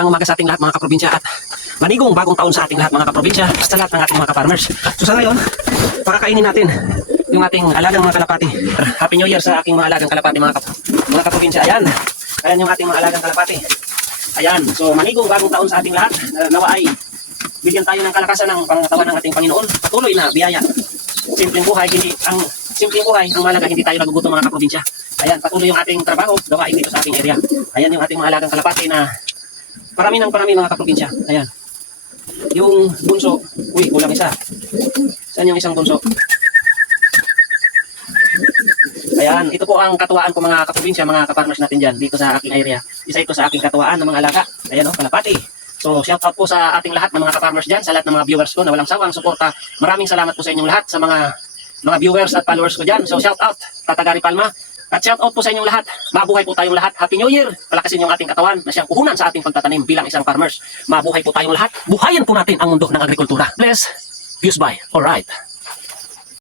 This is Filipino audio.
Magandang umaga sa ating lahat mga kaprobinsya at manigong bagong taon sa ating lahat mga kaprobinsya, sa lahat ng ating mga ka-farmers. So sa ngayon, pakakainin natin yung ating alagang mga kalapati. Happy New Year sa aking mga alagang kalapati mga kaprobinsya. Ayan, ayan yung ating mga alagang kalapati. Ayan, so manigong bagong taon sa ating lahat. Nawa ay bigyan tayo ng kalakasan ng pangatawan ng ating Panginoon. Patuloy na biyaya. Simpleng buhay, ang malaga, hindi tayo nagugutom mga kaprobinsya. Ayan, patuloy yung ating trabaho, gawain dito sa ating area. Ayan yung ating mga alagang kalapati na parami mga kaprobinsya. Ayan. Yung bunso, uy, kulang isa. Saan yung isang bunso? Ayan, ito po ang katuwaan ko mga kaprobinsya, mga kapartners natin dyan, dito sa aking area. Isa ito sa aking katuwaan ng mga alaga. Ayan o, kalapati. So, shout out po sa ating lahat ng mga ka-farmers dyan, sa lahat ng mga viewers ko na walang sawang suporta. Maraming salamat po sa inyong lahat, sa mga viewers at followers ko dyan. So, shout out, Tata Gary Palma. At shout out po sa inyong lahat. Mabuhay po tayong lahat. Happy New Year. Palakasin yung ating katawan na siyang puhunan sa ating pagtatanim bilang isang farmers. Mabuhay po tayong lahat. Buhayin po natin ang mundo ng agrikultura. Bless. Views by. Alright.